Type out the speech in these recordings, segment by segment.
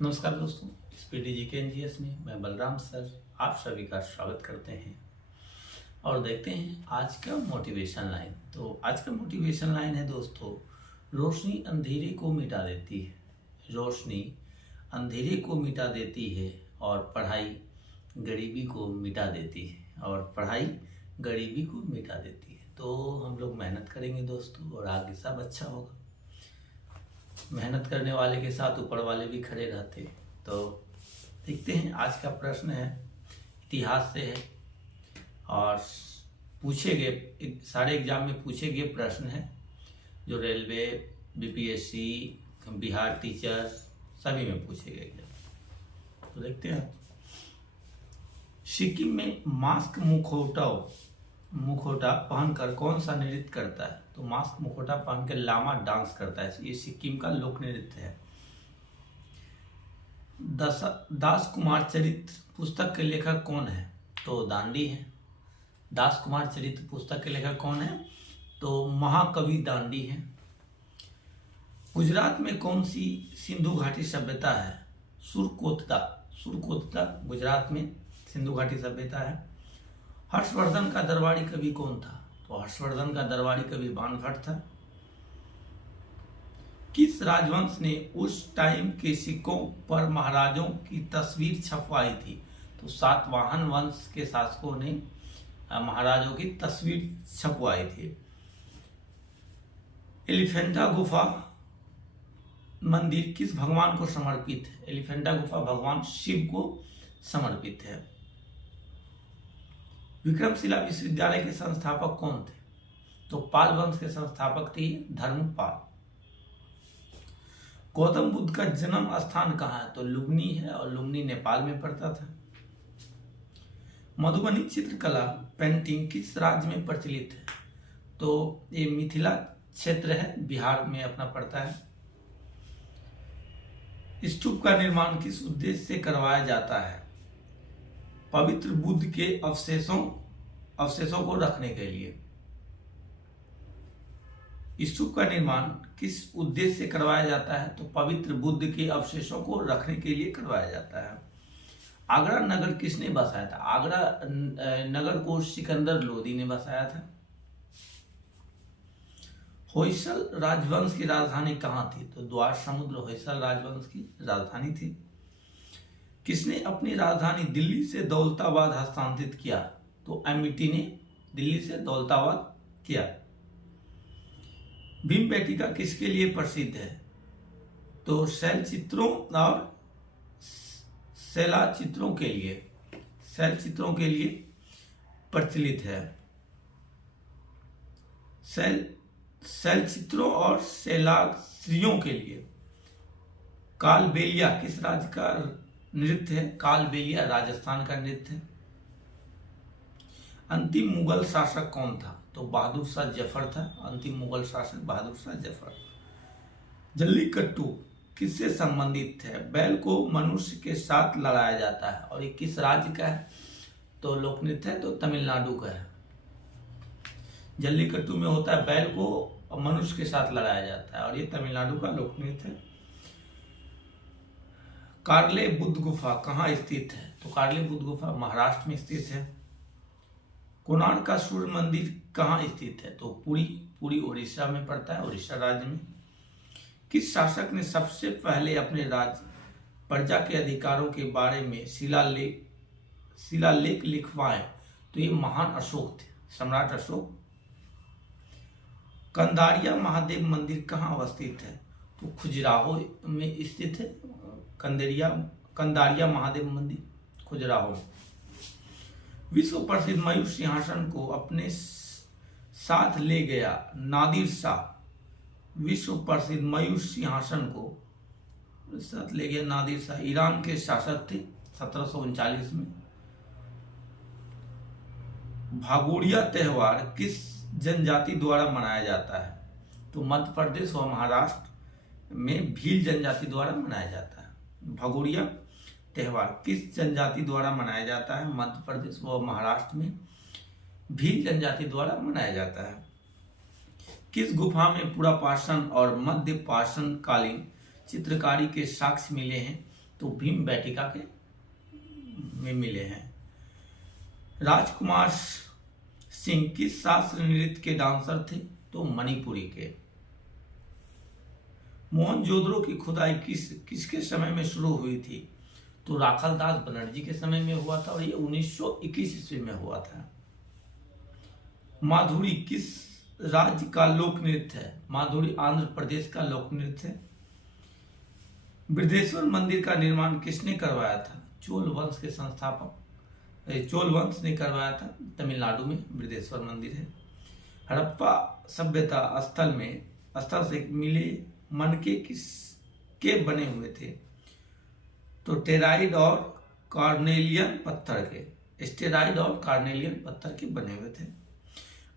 नमस्कार दोस्तों, स्पीडी के एनजीएस में मैं बलराम सर आप सभी का स्वागत करते हैं और देखते हैं आज का मोटिवेशन लाइन। तो आज का मोटिवेशन लाइन है दोस्तों, रोशनी अंधेरे को मिटा देती है। रोशनी अंधेरे को मिटा देती है और पढ़ाई गरीबी को मिटा देती है और पढ़ाई गरीबी को मिटा देती है। तो हम लोग मेहनत करेंगे दोस्तों और आगे सब अच्छा होगा। मेहनत करने वाले के साथ ऊपर वाले भी खड़े रहते हैं। तो देखते हैं, आज का प्रश्न है इतिहास से है और पूछे गए सारे एग्जाम में पूछे गए प्रश्न है जो रेलवे, बीपीएससी, बिहार टीचर सभी में पूछे गए एग्जाम। तो देखते हैं, सिक्किम में मास्क मुखौटा पहनकर कौन सा नृत्य करता है? तो मास्क मुखौटा पहनकर लामा डांस करता है। ये सिक्किम का लोक नृत्य है। दास कुमार चरित्र पुस्तक के लेखक कौन है? तो दांडी है। दास कुमार चरित्र पुस्तक के लेखक कौन है? तो महाकवि दांडी है। गुजरात में कौन सी सिंधु घाटी सभ्यता है? सुरकोतदा गुजरात में सिंधु घाटी सभ्यता है। हर्षवर्धन का दरबारी कवि कौन था? तो हर्षवर्धन का दरबारी कवि बाणभट्ट था। किस राजवंश ने उस टाइम के सिक्कों पर महाराजों की तस्वीर छपवाई थी? तो सातवाहन वंश के शासकों ने महाराजों की तस्वीर छपवाई थी। एलिफेंटा गुफा मंदिर किस भगवान को समर्पित है? एलिफेंटा गुफा भगवान शिव को समर्पित है। विक्रमशिला विश्वविद्यालय के संस्थापक कौन थे? तो पाल वंश के संस्थापक थे धर्मपाल। गौतम बुद्ध का जन्म स्थान कहाँ है? तो लुम्बिनी है और लुम्बिनी नेपाल में पड़ता था। मधुबनी चित्रकला पेंटिंग किस राज्य में प्रचलित है? तो ये मिथिला क्षेत्र है, बिहार में अपना पड़ता है। स्तूप का निर्माण किस उद्देश्य से करवाया जाता है? पवित्र बुद्ध के अवशेषों को रखने के लिए। स्तूप का निर्माण किस उद्देश्य से करवाया जाता है? तो पवित्र बुद्ध के अवशेषों को रखने के लिए करवाया जाता है। आगरा नगर किसने बसाया था? आगरा नगर को सिकंदर लोदी ने बसाया था। होयसल राजवंश की राजधानी कहाँ थी? तो द्वार समुद्र होयसल राजवंश की राजधानी थी। किसने अपनी राजधानी दिल्ली से दौलताबाद हस्तांतरित किया? तो एमिटी ने दिल्ली से दौलताबाद किया। भीमबेटका किसके लिए प्रसिद्ध है? तो शैल चित्रों और शैलाचित्रों के लिए प्रचलित है। शैल चित्रों और शैलाश्रियों के लिए। कालबेलिया किस राज्य का नृत्य है? कालबेलिया राजस्थान का नृत्य है। अंतिम मुगल शासक कौन था? तो बहादुर शाह जफर था। अंतिम मुगल शासक बहादुर शाह जफर। जल्लीकट्टू किससे संबंधित है? बैल को मनुष्य के साथ लड़ाया जाता है और ये किस राज्य का है? तो लोक नृत्य है, तो तमिलनाडु का है। जल्लीकट्टू में होता है बैल को मनुष्य के साथ लड़ाया जाता है और ये तमिलनाडु का लोक नृत्य है। कार्ले बुद्ध गुफा कहाँ स्थित है? तो कार्ले बुद्ध गुफा महाराष्ट्र में स्थित है। कोणार्क का सूर्य मंदिर कहाँ स्थित है? तो पुरी उड़ीसा में पड़ता है, उड़ीसा राज्य में। किस शासक ने सबसे पहले अपने राज्य प्रजा के अधिकारों के बारे में शिलालेख लिखवाए? तो ये महान अशोक थे, सम्राट अशोक। कंदारिया महादेव मंदिर कहाँ अवस्थित है? तो खजुराहो में स्थित है। कंदारिया महादेव मंदिर खजुराहो। विश्व प्रसिद्ध मयूर सिंहासन को अपने साथ ले गया नादिर शाह। विश्व प्रसिद्ध मयूर सिंहासन को साथ ले गया नादिर शाह ईरान के शासक थे 1739 में। भागोड़िया त्योहार किस जनजाति द्वारा मनाया जाता है? तो मध्य प्रदेश और महाराष्ट्र में भील जनजाति द्वारा मनाया जाता है। भगोड़िया त्योहार किस जनजाति द्वारा मनाया जाता है? मध्य प्रदेश व महाराष्ट्र में भील जनजाति द्वारा मनाया जाता है। किस गुफा में पुरापाषाण और मध्य पाषाण कालीन चित्रकारी के साक्ष्य मिले हैं? तो भीम बैठिका के में मिले हैं। राजकुमार सिंह किस शास्त्रीय नृत्य के डांसर थे? तो मणिपुरी के। मोहनजोदड़ो की खुदाई किसके समय में शुरू हुई थी? तो राखलदास बनर्जी के समय में हुआ था और ये 1921 ईस्वी में हुआ था। माधुरी किस राज्य का लोक नृत्य है? माधुरी आंध्र प्रदेश का लोक नृत्य है। बृहदेश्वर मंदिर का निर्माण किसने करवाया था? चोल वंश के संस्थापक चोल वंश ने करवाया था। तमिलनाडु में बृहदेश्वर मंदिर है। हड़प्पा सभ्यता स्थल से मिले मनके किसके बने हुए थे? तो टेराइड और कार्नेलियन पत्थर के। स्टेराइड और कार्नेलियन पत्थर के बने हुए थे।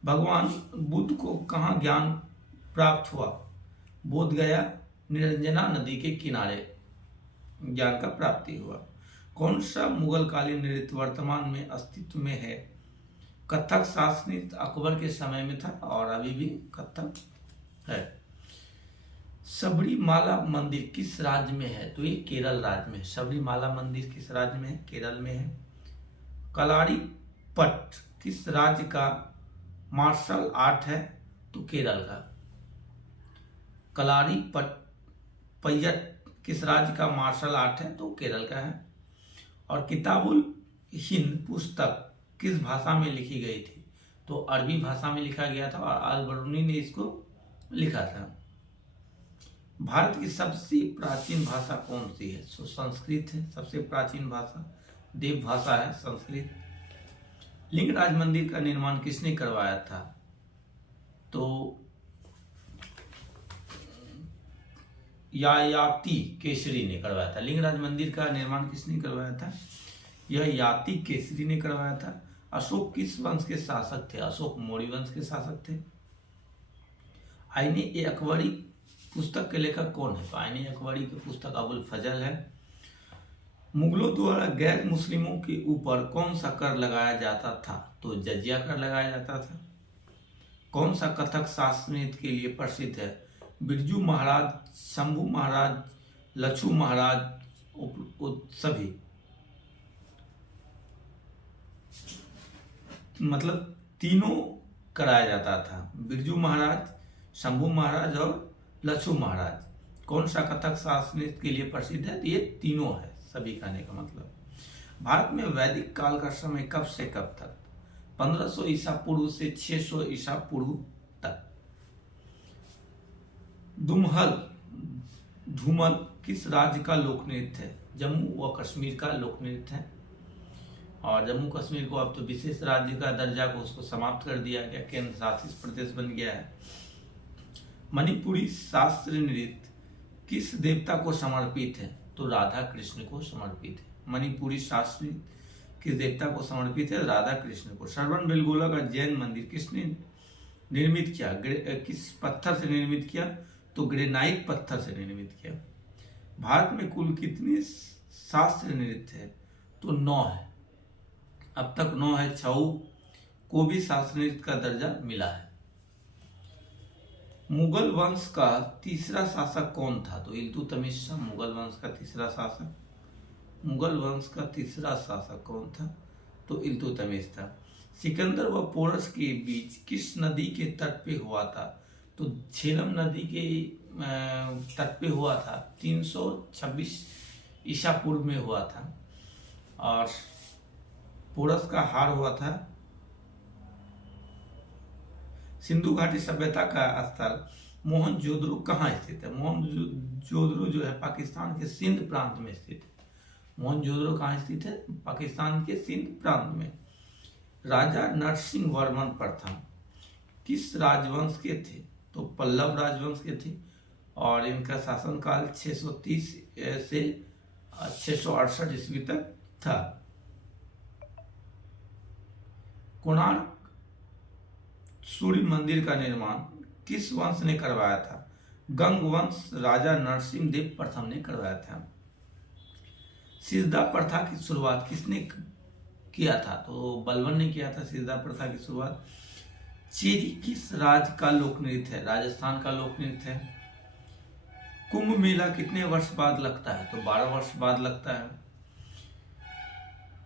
भगवान बुद्ध को कहाँ ज्ञान प्राप्त हुआ? बोध गया निरंजना नदी के किनारे ज्ञान का प्राप्ति हुआ। कौन सा मुगल कालीन नृत्य वर्तमान में अस्तित्व में है? कथक शासनित अकबर के समय में था और अभी भी कथक है। सबरीमाला मंदिर किस राज्य में है? तो ये केरल राज्य में। सबरीमाला मंदिर किस राज्य में है? केरल में है। कलारीपयट्ट किस राज्य का मार्शल आर्ट है? तो केरल का। कलारीपयट्ट किस राज्य का मार्शल आर्ट है? तो केरल का है। और किताबुल हिंद पुस्तक किस भाषा में लिखी गई थी? तो अरबी भाषा में लिखा गया था और अल-बरूनी ने इसको लिखा था। भारत की सबसे प्राचीन भाषा कौन सी है? तो संस्कृत है सबसे प्राचीन भाषा, देव भाषा है संस्कृत। लिंगराज मंदिर का निर्माण किसने करवाया था? तो यायाति केसरी ने करवाया था। लिंगराज मंदिर का निर्माण किसने करवाया था? यह याति केसरी ने करवाया था। अशोक किस वंश के शासक थे? अशोक मौर्य वंश के शासक थे। आईने अकबरी पुस्तक के लेखक कौन है? तो आईने अकबरी की पुस्तक अबुल फजल है। मुगलों द्वारा गैर मुस्लिमों के ऊपर कौन सा कर लगाया जाता था? तो जजिया कर लगाया जाता था। कौन सा कथक शास्त्रीय नृत्य के लिए प्रसिद्ध है? बिरजू महाराज, शंभू महाराज, लच्छू महाराज सभी। मतलब तीनों कराया जाता था। बिरजू महाराज, शंभू महाराज और लच्छू महाराज। कौन सा कथक शास्त्रीय नृत्य के लिए प्रसिद्ध है? तो ये तीनों है सभी कहने का मतलब। भारत में वैदिक काल का समय कब से कब तक? 1500 ईसा पूर्व से 600 ईसा पूर्व तक। धूमल किस राज्य का लोक नृत्य है? जम्मू व कश्मीर का लोक नृत्य है। और जम्मू कश्मीर को अब तो विशेष राज्य का दर्जा को उसको समाप्त कर दिया गया, केंद्र शासित प्रदेश बन गया है। मणिपुरी शास्त्रीय नृत्य किस देवता को समर्पित है? तो राधा कृष्ण को समर्पित है। मणिपुरी शास्त्रीय किस देवता को समर्पित है? राधा कृष्ण को। श्रवण बेलगोला का जैन मंदिर किसने निर्मित किया? किस पत्थर से निर्मित किया? तो ग्रेनाइट पत्थर से निर्मित किया। भारत में कुल कितने शास्त्रीय नृत्य है? तो 9 है। अब तक 9 है। छऊ को भी शास्त्रीय नृत्य का दर्जा मिला है। मुगल वंश का तीसरा शासक कौन था? तो इल्तुतमिश शाह मुगल वंश का तीसरा शासक। मुगल वंश का तीसरा शासक कौन था? तो इल्तुतमिश था। सिकंदर व पोरस के बीच किस नदी के तट पे हुआ था? तो झेलम नदी के तट पे हुआ था। 326 ईसा पूर्व में हुआ था। और पोरस का हार हुआ था। सिंधु घाटी सभ्यता का स्थल मोहनजोदड़ो कहाँ स्थित है? मोहनजोदड़ो जो है पाकिस्तान के सिंध प्रांत में स्थित है। मोहनजोदड़ो कहाँ स्थित है? पाकिस्तान के सिंध प्रांत में। राजा नरसिंह वर्मन प्रथम किस राजवंश के थे? तो पल्लव राजवंश के थे और इनका शासनकाल 630 से 668 ईस्वी तक था। कोणार्क सूर्य मंदिर का निर्माण किस वंश ने करवाया था? गंग वंश राजा नरसिंह देव प्रथम ने करवाया था। सिजदा प्रथा की शुरुआत किसने किया था? तो बलबन ने किया था सिजदा प्रथा की शुरुआत। चेरी किस राज्य का लोक नृत्य है? राजस्थान का लोक नृत्य है। कुंभ मेला कितने वर्ष बाद लगता है? तो 12 वर्ष बाद लगता है।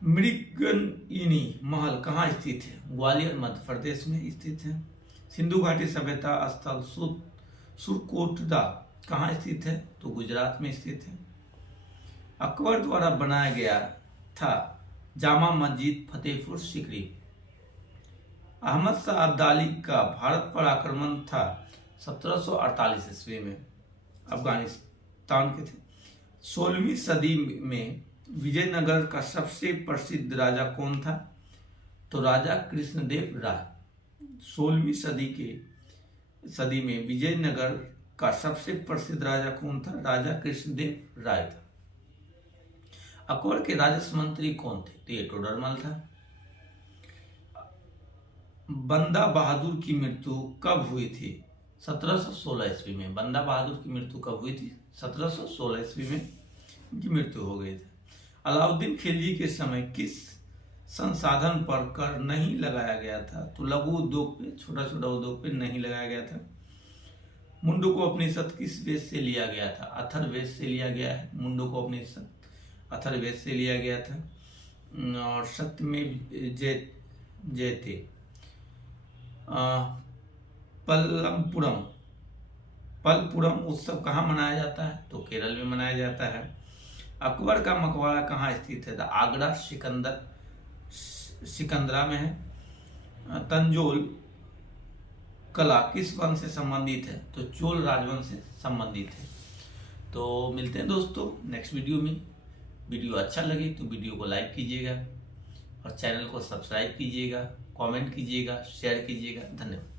मृगनयनी महल कहाँ स्थित है? ग्वालियर मध्य प्रदेश में स्थित है। सिंधु घाटी सभ्यता स्थल सुरकोटदा कहाँ स्थित है? तो गुजरात में स्थित है। अकबर द्वारा बनाया गया था जामा मस्जिद फतेहपुर सीकरी। अहमद शाह अब्दाली का भारत पर आक्रमण था 1748 ईस्वी में, अफगानिस्तान के थे। 16वीं सदी में विजयनगर का सबसे प्रसिद्ध राजा कौन था? तो राजा कृष्णदेव राय। 16वीं सदी में विजयनगर का सबसे प्रसिद्ध राजा कौन था? राजा कृष्णदेव राय था। अकबर के राजस्व मंत्री कौन थे? तो ये टोडरमल था। बंदा बहादुर की मृत्यु कब हुई थी? 1716 ईस्वी में। बंदा बहादुर की मृत्यु कब हुई थी? 1716 ईस्वी में उनकी मृत्यु हो गई थी। अलाउद्दीन खिलजी के समय किस संसाधन पर कर नहीं लगाया गया था? तो लघु उद्योग पे, छोटा छोटा उद्योग पे नहीं लगाया गया था। मुंडकोपनिषद किस वेद से लिया गया था? अथर्ववेद से लिया गया है। मुंडकोपनिषद अथर्ववेद से लिया गया था। और सत्यमेव जयते पलपुरम उत्सव कहाँ मनाया जाता है? तो केरल में मनाया जाता है। अकबर का मकबरा कहाँ स्थित है? आगरा सिकंदरा में है। तंजौल कला किस वंश से संबंधित है? तो चोल राजवंश से संबंधित है। तो मिलते हैं दोस्तों नेक्स्ट वीडियो में। वीडियो अच्छा लगे तो वीडियो को लाइक कीजिएगा और चैनल को सब्सक्राइब कीजिएगा, कमेंट कीजिएगा, शेयर कीजिएगा। धन्यवाद।